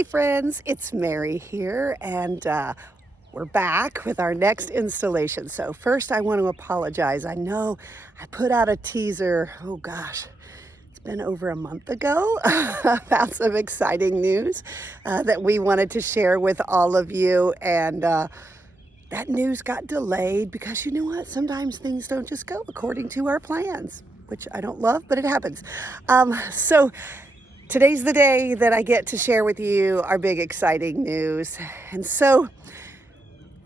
Hey friends, it's Mary here, and we're back with our next installation. So first I want to apologize. I know I put out a teaser, oh gosh, it's been over a month ago about some exciting news that we wanted to share with all of you, and that news got delayed because you know what? Sometimes things don't just go according to our plans, which I don't love, but it happens. So today's the day that I get to share with you our big exciting news. And so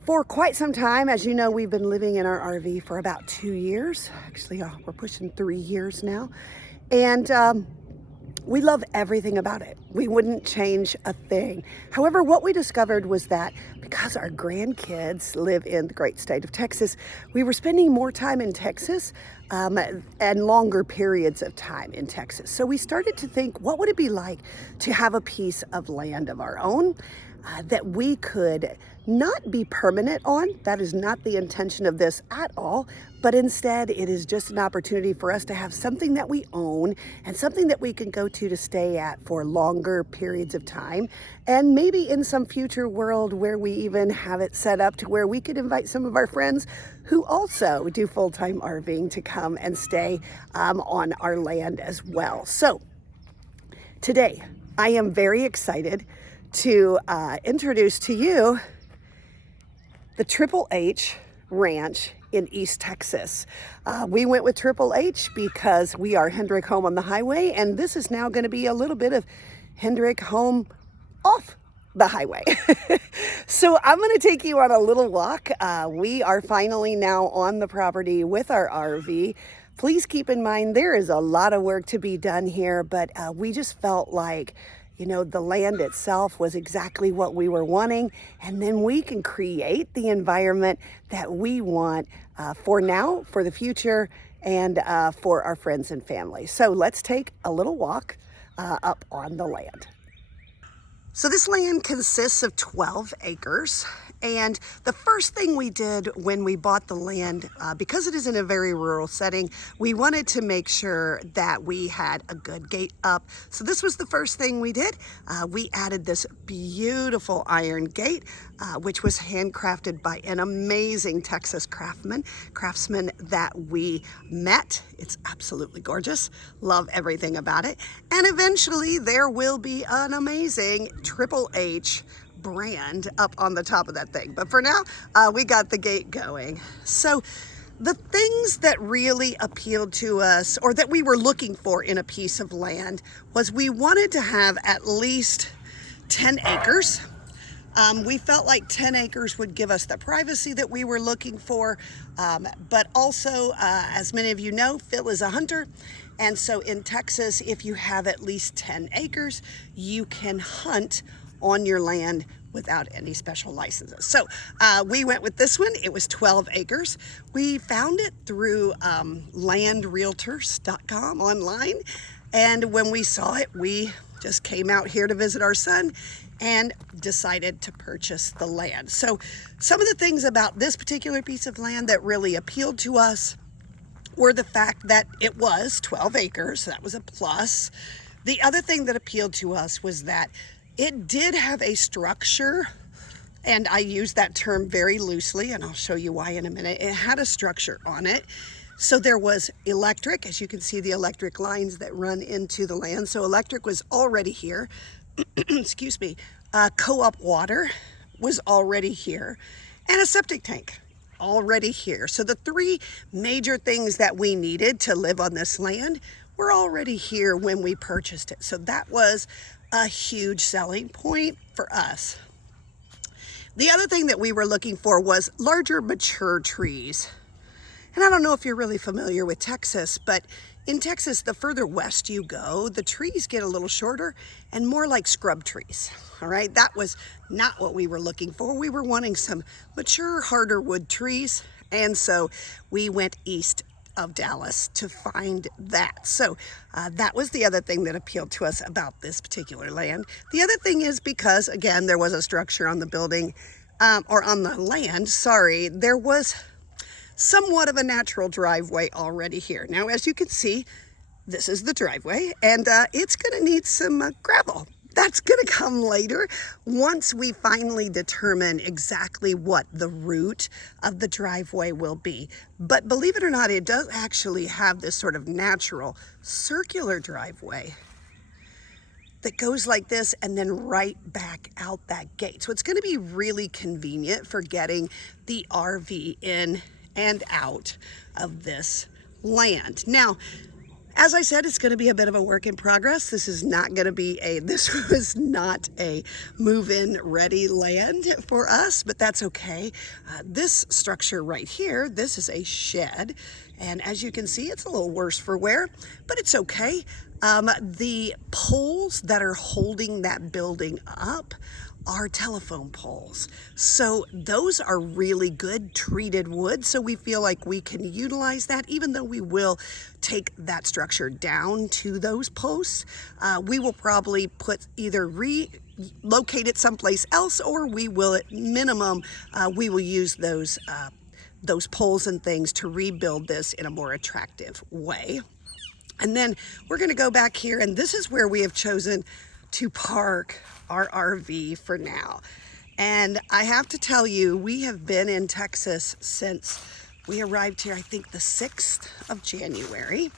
for quite some time, as you know, we've been living in our RV for about 2 years. Actually, we're pushing 3 years now. And we love everything about it. We wouldn't change a thing. However, what we discovered was that because our grandkids live in the great state of Texas, we were spending more time in Texas and longer periods of time in Texas. So we started to think, what would it be like to have a piece of land of our own that we could not be permanent on? That is not the intention of this at all, but instead it is just an opportunity for us to have something that we own and something that we can go to stay at for longer periods of time. And maybe in some future world where we even have it set up to where we could invite some of our friends who also do full-time RVing to come and stay on our land as well. So today I am very excited to introduce to you the Triple H Ranch in East Texas. We went with Triple H because we are Hendrick Home on the Highway, and this is now going to be a little bit of Hendrick Home off the highway. So I'm going to take you on a little walk. We are finally now on the property with our RV. Please keep in mind there is a lot of work to be done here, but we just felt like, you know, the land itself was exactly what we were wanting, and then we can create the environment that we want for now, for the future, and for our friends and family. So let's take a little walk up on the land. So this land consists of 12 acres. And the first thing we did when we bought the land, because it is in a very rural setting, we wanted to make sure that we had a good gate up. So this was the first thing we did. We added this beautiful iron gate, which was handcrafted by an amazing Texas craftsman that we met. It's absolutely gorgeous. Love everything about it. And eventually there will be an amazing Triple H brand up on the top of that thing. But for now, we got the gate going. So the things that really appealed to us, or that we were looking for in a piece of land, was we wanted to have at least 10 acres. We felt like 10 acres would give us the privacy that we were looking for, but also, as many of you know, Phil is a hunter, and so in Texas, if you have at least 10 acres, you can hunt on your land without any special licenses. So we went with this one. It was 12 acres. We found it through landrealtors.com online. And when we saw it, we just came out here to visit our son and decided to purchase the land. So some of the things about this particular piece of land that really appealed to us were the fact that it was 12 acres. That was a plus. The other thing that appealed to us was that it did have a structure, and I use that term very loosely, and I'll show you why in a minute. It had a structure on it. So there was electric, as you can see the electric lines that run into the land. So electric was already here. Excuse me. Co-op water was already here, and a septic tank already here. So the three major things that we needed to live on this land were already here when we purchased it. So that was a huge selling point for us. The other thing that we were looking for was larger mature trees. And I don't know if you're really familiar with Texas, but in Texas, the further west you go, the trees get a little shorter and more like scrub trees. All right, that was not what we were looking for. We were wanting some mature, harder wood trees. And so we went east of Dallas to find that. So that was the other thing that appealed to us about this particular land. The other thing is because, again, there was a structure on the building, or on the land, sorry, there was somewhat of a natural driveway already here. Now, as you can see, this is the driveway, and it's gonna need some gravel. That's going to come later once we finally determine exactly what the route of the driveway will be. But believe it or not, it does actually have this sort of natural circular driveway that goes like this and then right back out that gate. So it's going to be really convenient for getting the RV in and out of this land. Now, as I said, it's going to be a bit of a work in progress. This was not a move-in ready land for us, but that's okay. This structure right here, this is a shed. And as you can see, it's a little worse for wear, but it's okay. The poles that are holding that building up are telephone poles. So those are really good treated wood. So we feel like we can utilize that, even though we will take that structure down to those posts. We will probably either relocate it someplace else, or we will at minimum, we will use those poles and things to rebuild this in a more attractive way. And then we're gonna go back here, and this is where we have chosen to park our RV for now. And I have to tell you, we have been in Texas since we arrived here, I think the 6th of January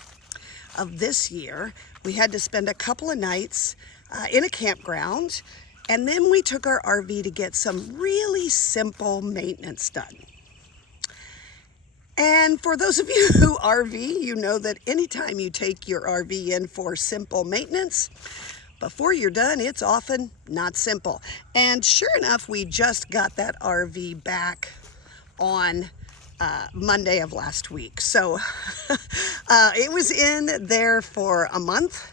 of this year. We had to spend a couple of nights in a campground, and then we took our RV to get some really simple maintenance done. And for those of you who RV, you know that anytime you take your RV in for simple maintenance, before you're done, it's often not simple. And sure enough, we just got that RV back on Monday of last week. So it was in there for a month.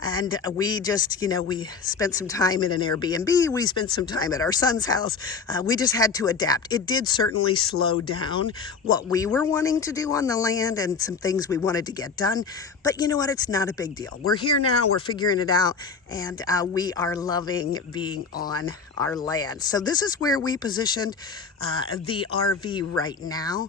And we just, we spent some time in an Airbnb. We spent some time at our son's house. We just had to adapt. It did certainly slow down what we were wanting to do on the land and some things we wanted to get done. But you know what? It's not a big deal. We're here now. We're figuring it out. And we are loving being on our land. So this is where we positioned the RV right now.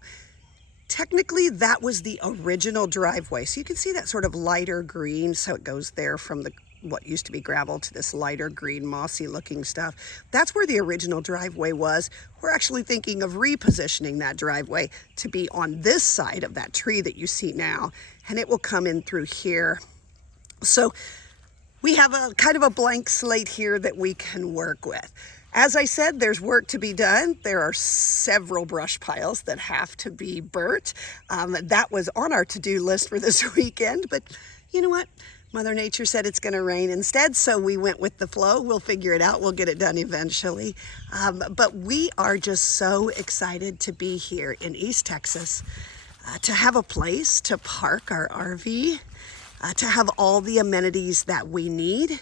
Technically, that was the original driveway. So you can see that sort of lighter green. So it goes there from what used to be gravel to this lighter green, mossy looking stuff. That's where the original driveway was. We're actually thinking of repositioning that driveway to be on this side of that tree that you see now. And it will come in through here. So we have a kind of a blank slate here that we can work with. As I said, there's work to be done. There are several brush piles that have to be burnt. That was on our to-do list for this weekend, but you know what? Mother Nature said it's going to rain instead, so we went with the flow. We'll figure it out. We'll get it done eventually. But we are just so excited to be here in East Texas, to have a place to park our RV, to have all the amenities that we need.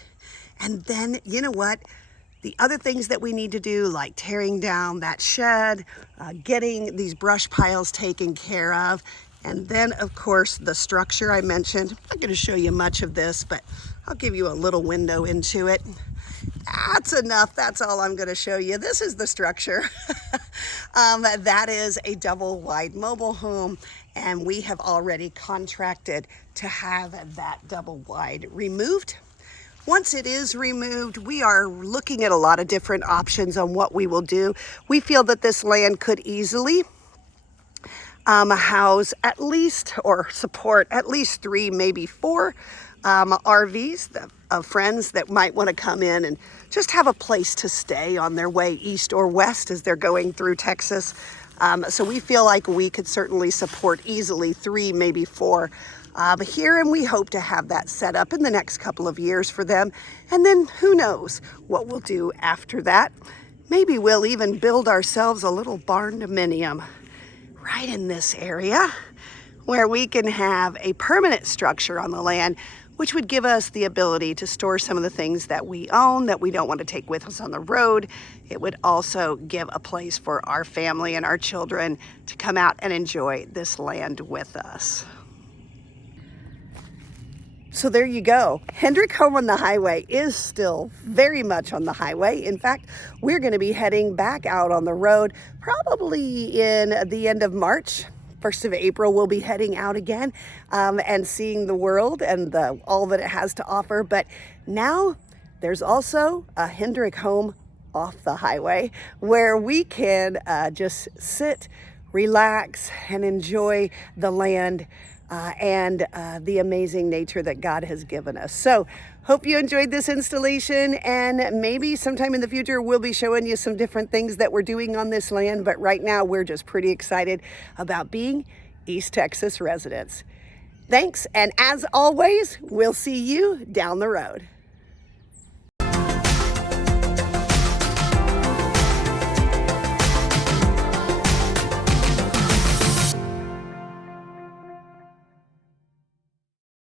And then, you know what? The other things that we need to do, like tearing down that shed, getting these brush piles taken care of, and then, of course, the structure I mentioned. I'm not going to show you much of this, but I'll give you a little window into it. That's enough. That's all I'm going to show you. This is the structure. That is a double wide mobile home, and we have already contracted to have that double wide removed. Once it is removed, we are looking at a lot of different options on what we will do. We feel that this land could easily house at least, or support at least 3, maybe 4 RVs of friends that might want to come in and just have a place to stay on their way east or west as they're going through Texas. So we feel like we could certainly support easily 3, maybe 4 here, and we hope to have that set up in the next couple of years for them. And then who knows what we'll do after that. Maybe we'll even build ourselves a little barn-dominium right in this area where we can have a permanent structure on the land, which would give us the ability to store some of the things that we own that we don't want to take with us on the road. It would also give a place for our family and our children to come out and enjoy this land with us. So there you go. Hendrick Home on the Highway is still very much on the highway. In fact, we're going to be heading back out on the road probably in the end of March. 1st of April, we'll be heading out again and seeing the world and all that it has to offer. But now There's also a Hendrick home off the highway where we can just sit, relax, and enjoy the land and the amazing nature that God has given us. So, hope you enjoyed this installation, and maybe sometime in the future we'll be showing you some different things that we're doing on this land. But right now, we're just pretty excited about being East Texas residents. Thanks, and as always, we'll see you down the road.